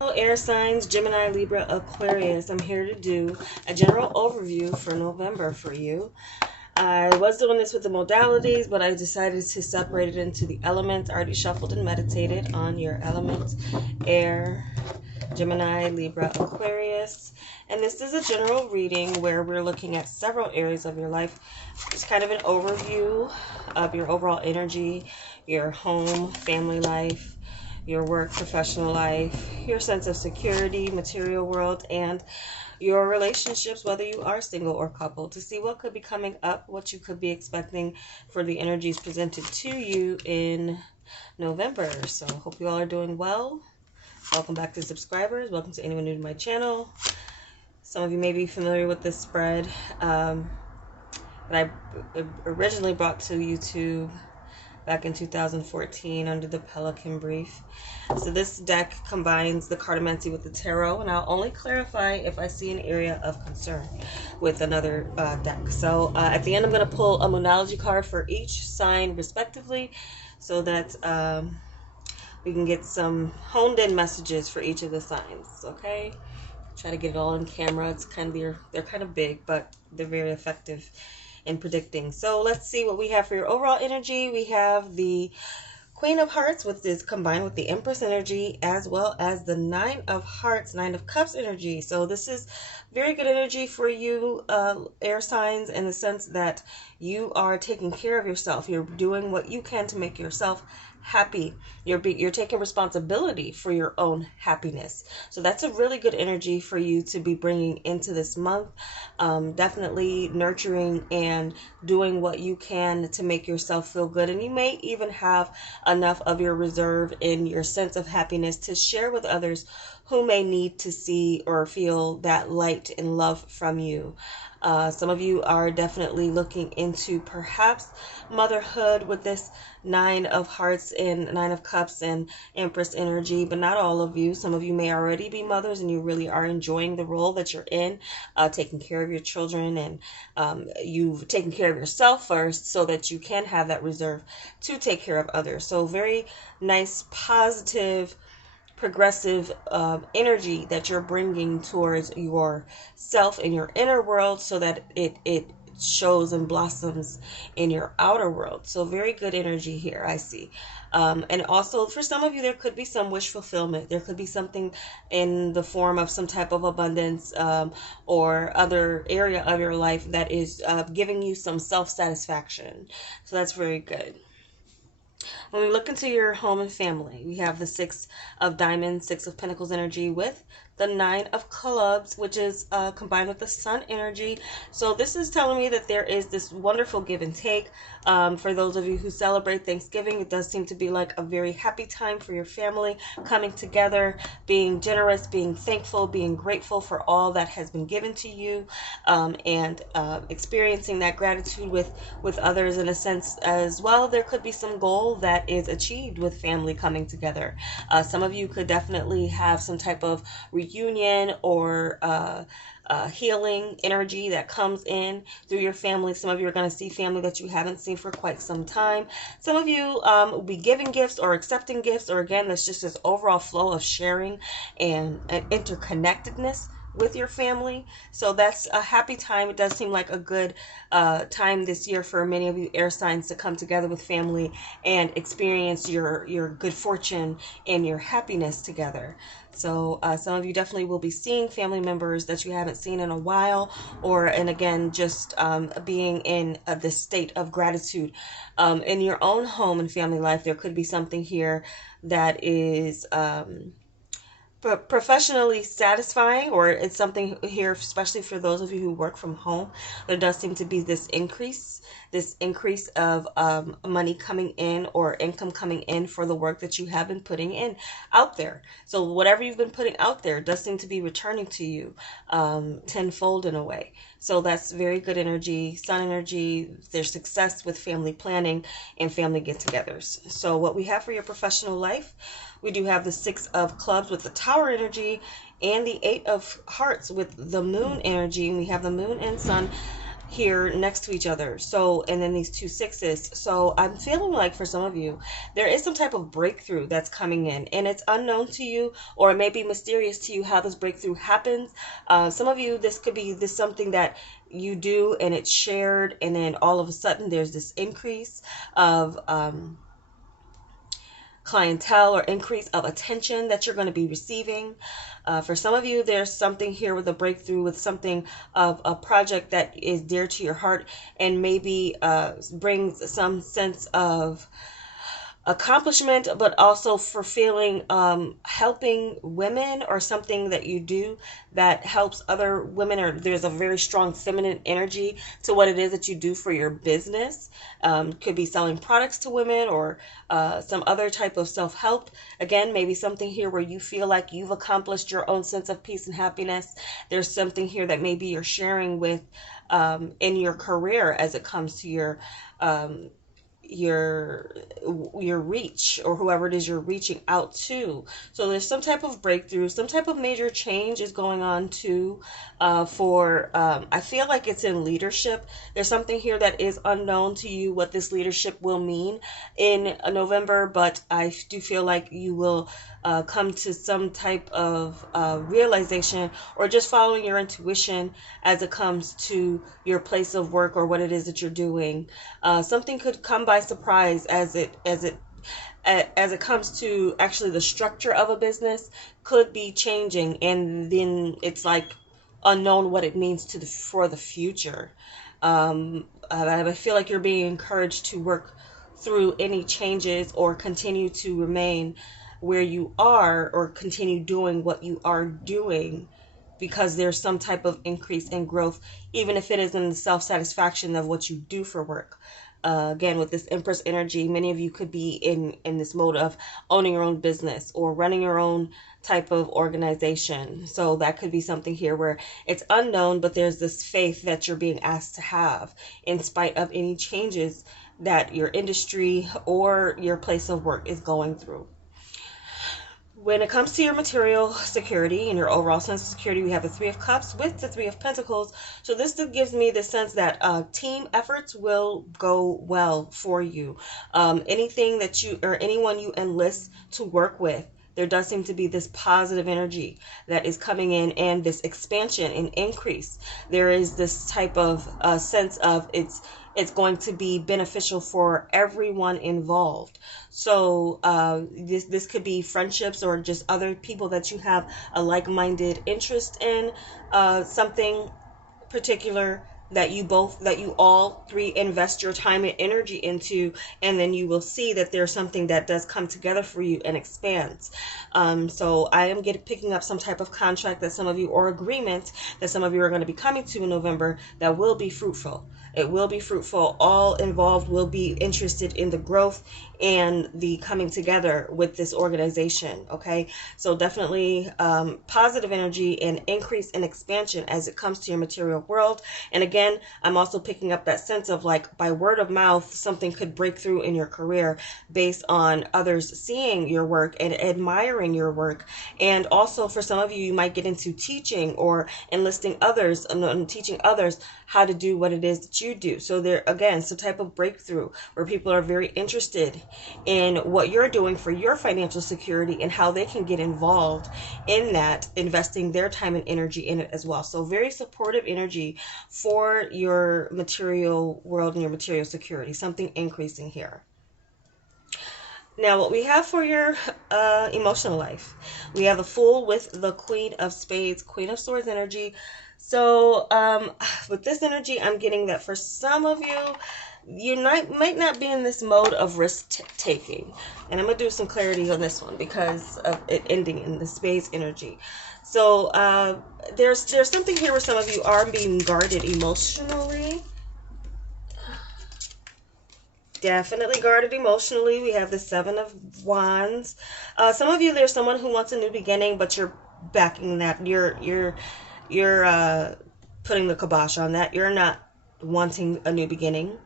Hello, air signs, Gemini, Libra, Aquarius. I'm here to do a general overview for November for you. I was doing this with the modalities, but I decided to separate it into the elements. I already shuffled and meditated on your elements: air, Gemini, Libra, Aquarius. And this is a general reading where we're looking at several areas of your life. It's kind of an overview of your overall energy, your home, family life, your work, professional life, your sense of security, material world, and your relationships, whether you are single or coupled, to see what could be coming up, what you could be expecting for the energies presented to you in November. So hope you all are doing well. Welcome back to subscribers. Welcome to anyone new to my channel. Some of you may be familiar with this spread that I originally brought to YouTube back in 2014 under the Pelican Brief. So this deck combines the cartomancy with the tarot, and I'll only clarify if I see an area of concern with another deck. So at the end, I'm going to pull a Moonology card for each sign respectively, so that we can get some honed in messages for each of the signs. Okay, try to get it all on camera. It's kind of they're kind of big, but they're very effective in predicting. So let's see what we have for your overall energy. We have the Queen of Hearts, which is combined with the Empress energy, as well as the Nine of Hearts, Nine of Cups energy. So this is very good energy for you, air signs, in the sense that you are taking care of yourself. You're doing what you can to make yourself happy. You're taking responsibility for your own happiness. So that's a really good energy for you to be bringing into this month. Definitely nurturing and doing what you can to make yourself feel good. And you may even have enough of your reserve in your sense of happiness to share with others who may need to see or feel that light and love from you. Some of you are definitely looking into perhaps motherhood with this Nine of Hearts and Nine of Cups and Empress energy, but not all of you. Some of you may already be mothers and you really are enjoying the role that you're in, taking care of your children, and you've taken care of yourself first so that you can have that reserve to take care of others. So very nice, positive, progressive energy that you're bringing towards yourself in your inner world, so that it shows and blossoms in your outer world. So very good energy here, I see. And also for some of you, there could be some wish fulfillment. There could be something in the form of some type of abundance, or other area of your life that is giving you some self-satisfaction. So that's very good. When we look into your home and family, we have the Six of Diamonds, Six of Pentacles energy with the Nine of Clubs, which is combined with the Sun energy. So this is telling me that there is this wonderful give and take. For those of you who celebrate Thanksgiving, it does seem to be like a very happy time for your family, coming together, being generous, being thankful, being grateful for all that has been given to you, and experiencing that gratitude with others in a sense as well. There could be some goal that is achieved with family coming together. Some of you could definitely have some type of reunion or healing energy that comes in through your family. Some of you are going to see family that you haven't seen for quite some time. Some of you will be giving gifts or accepting gifts, or again, there's just this overall flow of sharing and interconnectedness with your family. So that's a happy time. It does seem like a good time this year for many of you air signs to come together with family and experience your good fortune and your happiness together. So some of you definitely will be seeing family members that you haven't seen in a while, and again, just being in this state of gratitude. In your own home and family life, there could be something here that is professionally satisfying, or it's something here, especially for those of you who work from home. There does seem to be this increase of money coming in or income coming in for the work that you have been putting in out there. So whatever you've been putting out there does seem to be returning to you tenfold in a way. So that's very good energy. Sun energy, there's success with family planning and family get-togethers. So what we have for your professional life, we do have the Six of Clubs with the Tower energy and the Eight of Hearts with the Moon energy. And we have the Moon and Sun here next to each other. So, and then these two sixes. So I'm feeling like for some of you, there is some type of breakthrough that's coming in, and it's unknown to you, or it may be mysterious to you how this breakthrough happens. Some of you, this could be this something that you do and it's shared, and then all of a sudden there's this increase of clientele or increase of attention that you're going to be receiving. For some of you, there's something here with a breakthrough with something of a project that is dear to your heart, and maybe brings some sense of accomplishment, but also for feeling helping women, or something that you do that helps other women, or there's a very strong feminine energy to what it is that you do for your business. Could be selling products to women, or some other type of self-help. Again, maybe something here where you feel like you've accomplished your own sense of peace and happiness. There's something here that maybe you're sharing with in your career as it comes to your reach, or whoever it is you're reaching out to. So there's some type of breakthrough, some type of major change is going on too. I feel like it's in leadership. There's something here that is unknown to you what this leadership will mean in November, but I do feel like you will come to some type of realization, or just following your intuition as it comes to your place of work or what it is that you're doing. Something could come by surprise as it comes to actually the structure of a business could be changing, and then it's like unknown what it means for the future. I feel like you're being encouraged to work through any changes, or continue to remain where you are, or continue doing what you are doing, because there's some type of increase in growth, even if it is in the self-satisfaction of what you do for work. Again, with this Empress energy, many of you could be in this mode of owning your own business, or running your own type of organization. So that could be something here where it's unknown, but there's this faith that you're being asked to have in spite of any changes that your industry or your place of work is going through. When it comes to your material security and your overall sense of security, we have the Three of Cups with the Three of Pentacles. So this gives me the sense that team efforts will go well for you. Anything that you, or anyone you enlist to work with, there does seem to be this positive energy that is coming in, and this expansion and increase. There is this type of sense of it's going to be beneficial for everyone involved. So this could be friendships, or just other people that you have a like-minded interest in, something particular that you all three invest your time and energy into, and then you will see that there's something that does come together for you and expands. So I am picking up some type of contract that some of you, or agreement that some of you are going to be coming to in November, that will be fruitful. It will be fruitful. All involved will be interested in the growth and the coming together with this organization. Okay, so definitely positive energy and increase and expansion as it comes to your material world. And again, I'm also picking up that sense of like by word of mouth, something could break through in your career based on others seeing your work and admiring your work. And also for some of you, you might get into teaching, or enlisting others and teaching others how to do what it is that you do. So there, again, some type of breakthrough where people are very interested in what you're doing for your financial security, and how they can get involved in that, investing their time and energy in it as well. So very supportive energy for your material world and your material security, something increasing here. Now, what we have for your emotional life, we have the Fool with the Queen of Spades, Queen of Swords energy. So with this energy, I'm getting that for some of you, you might not be in this mode of risk-taking. And I'm going to do some clarity on this one because of it ending in the Spades energy. So there's something here where some of you are being guarded emotionally. Definitely guarded emotionally. We have the Seven of Wands. Some of you, there's someone who wants a new beginning, but you're backing that. You're putting the kibosh on that. You're not wanting a new beginning.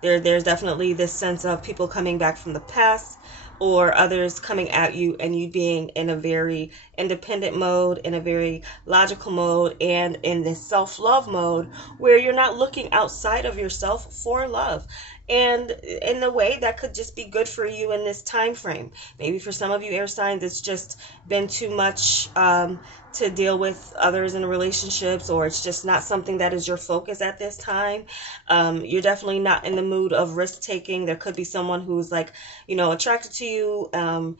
There's definitely this sense of people coming back from the past, or others coming at you and you being in a very independent mode, in a very logical mode, and in this self-love mode where you're not looking outside of yourself for love. And in a way that could just be good for you in this time frame. Maybe for some of you air signs, it's just been too much to deal with others in relationships, or it's just not something that is your focus at this time. You're definitely not in the mood of risk taking. There could be someone who's like, attracted to you,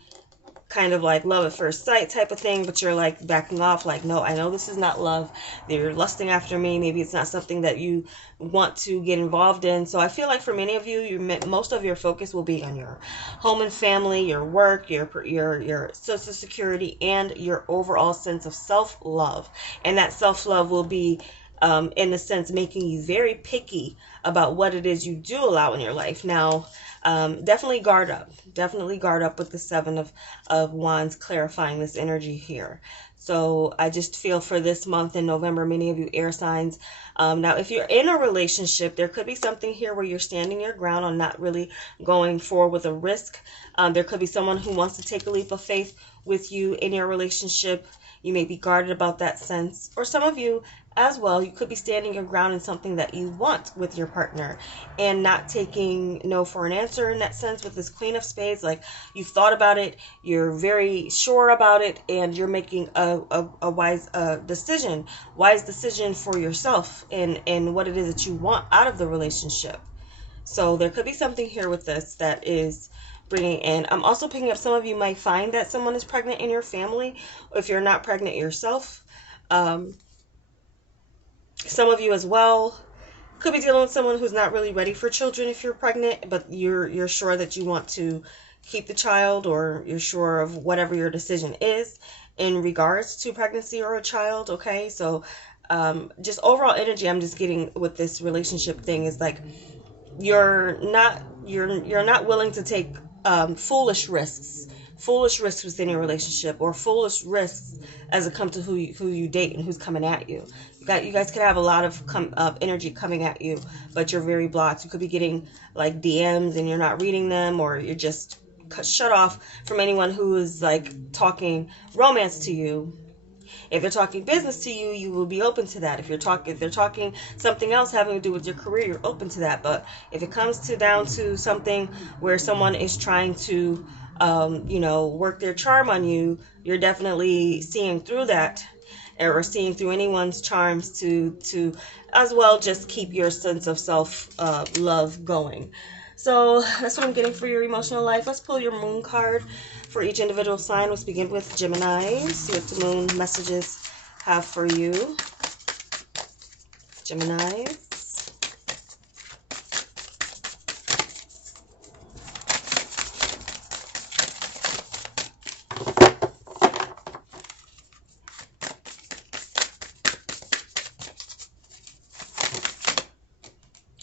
kind of like love at first sight type of thing, but you're like backing off, like, no, I know this is not love. They're lusting after me. Maybe it's not something that you want to get involved in. So I feel like for many of you, most of your focus will be on your home and family, your work, your social security, and your overall sense of self-love. And that self-love will be in the sense making you very picky about what it is you do allow in your life. Now, definitely guard up. Definitely guard up with the Seven of Wands clarifying this energy here. So I just feel for this month in November, many of you air signs. Now, if you're in a relationship, there could be something here where you're standing your ground on not really going forward with a risk. There could be someone who wants to take a leap of faith with you in your relationship. You may be guarded about that sense. Or some of you as well, you could be standing your ground in something that you want with your partner and not taking no for an answer in that sense with this Queen of Spades. Like, you've thought about it, you're very sure about it, and you're making a wise decision for yourself and what it is that you want out of the relationship. So there could be something here with this that is bringing in. I'm also picking up some of you might find that someone is pregnant in your family, if you're not pregnant yourself. Some of you as well could be dealing with someone who's not really ready for children if you're pregnant, but you're sure that you want to keep the child, or you're sure of whatever your decision is in regards to pregnancy or a child. Okay, so just overall energy I'm just getting with this relationship thing is like you're not willing to take foolish risks within your relationship, or foolish risks as it comes to who you date and who's coming at you. You guys could have a lot of energy coming at you, but you're very blocked. You could be getting like DMs and you're not reading them, or you're just shut off from anyone who is like talking romance to you. If they're talking business to you, you will be open to that. If they're talking something else having to do with your career, you're open to that. But if it comes down to something where someone is trying to, work their charm on you, you're definitely seeing through that, or seeing through anyone's charms to as well just keep your sense of self-love going. So that's what I'm getting for your emotional life. Let's pull your moon card for each individual sign. Let's begin with Gemini. See what the moon messages have for you. Gemini.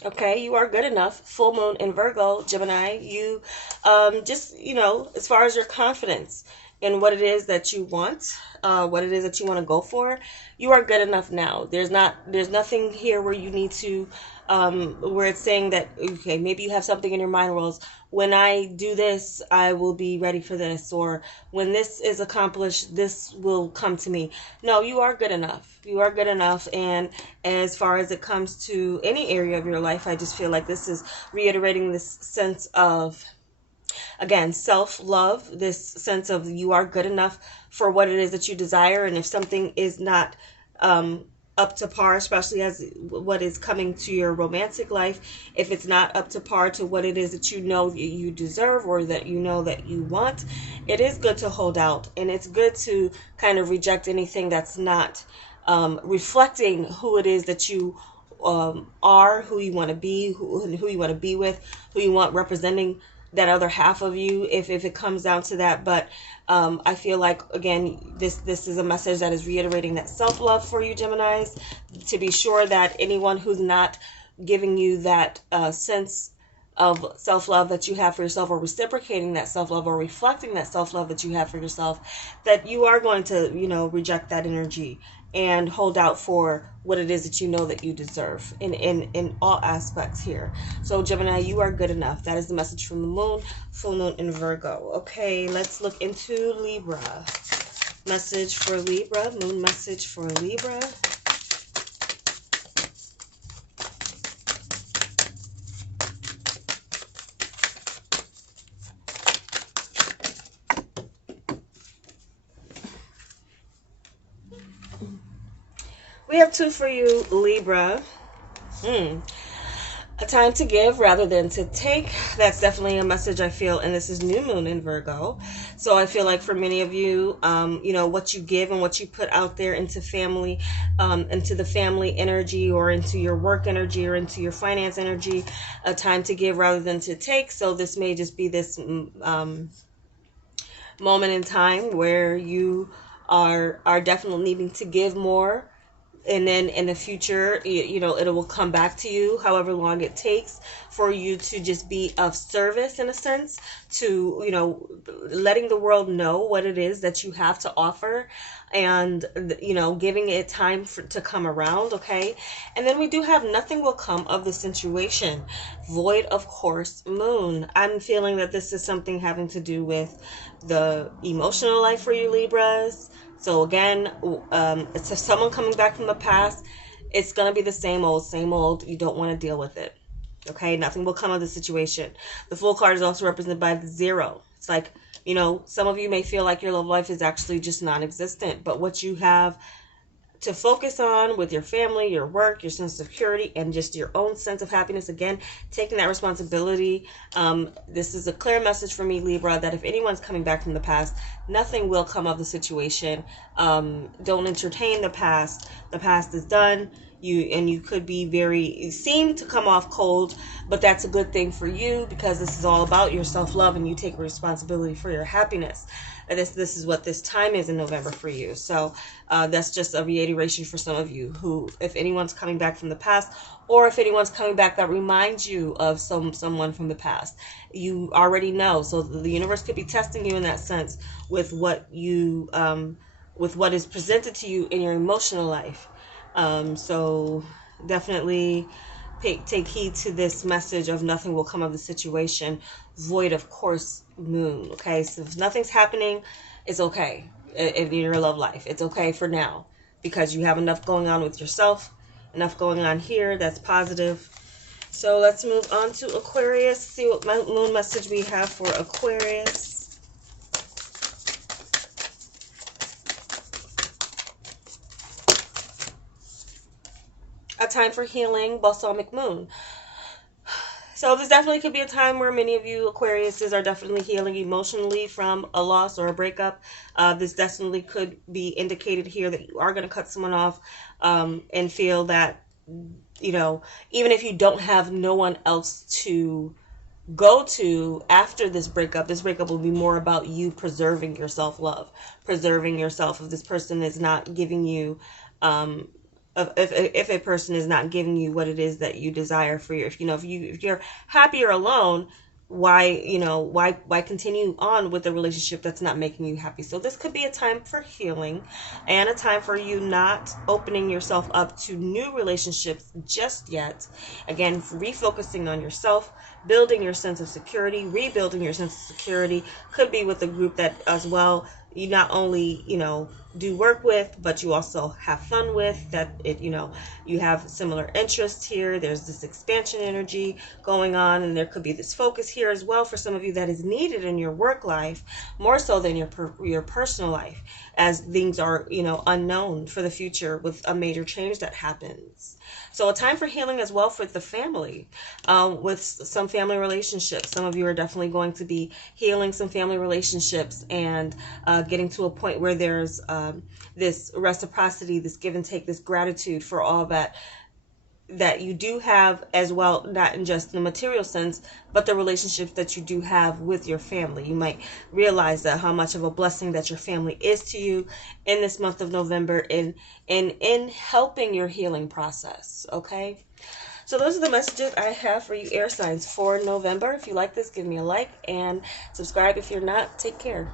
Okay, you are good enough. Full moon in Virgo, Gemini. You as far as your confidence in what it is that you want, what it is that you want to go for, you are good enough now. There's nothing here where you need to, where it's saying that, okay, maybe you have something in your mind where when I do this, I will be ready for this, or when this is accomplished, this will come to me. No, you are good enough. You are good enough. And as far as it comes to any area of your life, I just feel like this is reiterating this sense of, again, self-love, this sense of you are good enough for what it is that you desire. And if something is not up to par, especially as what is coming to your romantic life, if it's not up to par to what it is that you know that you deserve, or that you know that you want, it is good to hold out. And it's good to kind of reject anything that's not reflecting who it is that you are, who you want to be, who you want to be with, who you want representing that other half of you, if it comes down to that. But I feel like, again, this is a message that is reiterating that self-love for you, Geminis, to be sure that anyone who's not giving you that sense of self-love that you have for yourself, or reciprocating that self-love, or reflecting that self-love that you have for yourself, that you are going to, reject that energy and hold out for what it is that you know that you deserve in all aspects here. So Gemini, you are good enough. That is the message from the moon, full moon in Virgo. Okay, let's look into Libra. Message for Libra, moon message for Libra. We have two for you, Libra. A time to give rather than to take. That's definitely a message I feel, and this is new moon in Virgo. So I feel like for many of you, what you give and what you put out there into family, into the family energy, or into your work energy, or into your finance energy, a time to give rather than to take. So this may just be this moment in time where you are definitely needing to give more, and then in the future, it will come back to you however long it takes for you to just be of service, in a sense, to letting the world know what it is that you have to offer, and giving it time to come around. Okay, and then we do have nothing will come of the situation, void of course moon. I'm feeling that this is something having to do with the emotional life for you Libras. So again, it's someone coming back from the past. It's going to be the same old. You don't want to deal with it. Okay, nothing will come of the situation. The Fool card is also represented by the 0. It's like, some of you may feel like your love life is actually just non-existent, but what you have to focus on with your family, your work, your sense of security, and just your own sense of happiness. Again, taking that responsibility. This is a clear message for me, Libra, that if anyone's coming back from the past, nothing will come of the situation. Don't entertain the past. The past is done. You could be you seem to come off cold, but that's a good thing for you, because this is all about your self-love, and you take responsibility for your happiness. This is what this time is in November for you. So that's just a reiteration for some of you who, if anyone's coming back from the past, or if anyone's coming back that reminds you of someone from the past, you already know. So the universe could be testing you in that sense with what is presented to you in your emotional life. So definitely take heed to this message of nothing will come of the situation, void of course moon. Okay, so if nothing's happening, it's okay in your love life. It's okay for now, because you have enough going on with yourself, enough going on here that's positive. So let's move on to Aquarius, see what moon message we have for Aquarius. A time for healing, balsamic moon. So this definitely could be a time where many of you Aquariuses are definitely healing emotionally from a loss or a breakup. This definitely could be indicated here that you are going to cut someone off, and feel that, even if you don't have no one else to go to after this breakup will be more about you preserving your self-love, preserving yourself. If this person is not giving you, if a person is not giving you what it is that you desire for your, if you're happier alone, why continue on with a relationship that's not making you happy? So this could be a time for healing, and a time for you not opening yourself up to new relationships just yet. Again, refocusing on yourself, building your sense of security, rebuilding your sense of security. Could be with a group that as well you not only do work with, but you also have fun with, that you have similar interests here. There's this expansion energy going on, and there could be this focus here as well for some of you that is needed in your work life more so than your personal life, as things are unknown for the future with a major change that happens. So a time for healing as well for the family, with some family relationships. Some of you are definitely going to be healing some family relationships, and getting to a point where there's this reciprocity, this give and take, this gratitude for all that you do have as well, not in just the material sense, but the relationships that you do have with your family. You might realize that how much of a blessing that your family is to you in this month of November, in helping your healing process. Okay, so those are the messages I have for you air signs for November. If you like this, give me a like and subscribe if you're not. Take care.